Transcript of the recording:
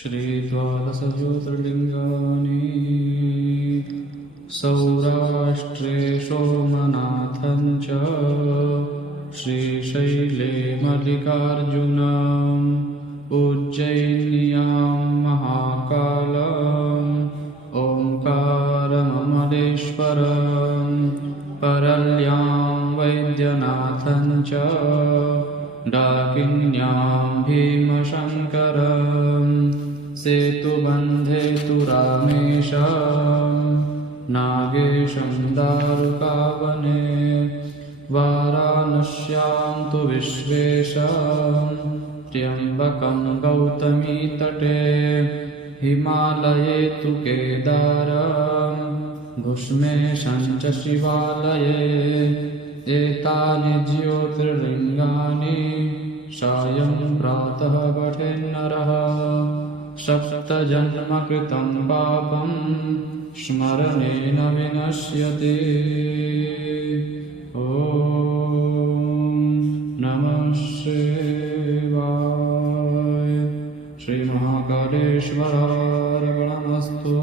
श्रीद्वादशज्योतिर्लिङ्गानि सौराष्ट्रे सोमनाथं च श्रीशैले मल्लिकार्जुनम् उज्जयिन्यां महाकालम् ओङ्कारममलेश्वरम् परल्यां वैद्यनाथं च डाकिन्यां भीमशङ्करम् सेतुबन्धे तु रामेशम् नागेशं दारुकावने वाराणस्यां तु विश्वेशम् त्र्यम्बकं गौतमीतटे हिमालये तु केदारम् भुष्मेशं च शिवालये एतानि ज्योतिर्लिङ्गानि सायं प्रातः पठेन्नरः सप्तजन्मकृतं पापं स्मरणेन विनश्यति। ॐ नमः शिवाय। श्रीमहाकालेश्वरार्पणमस्तु।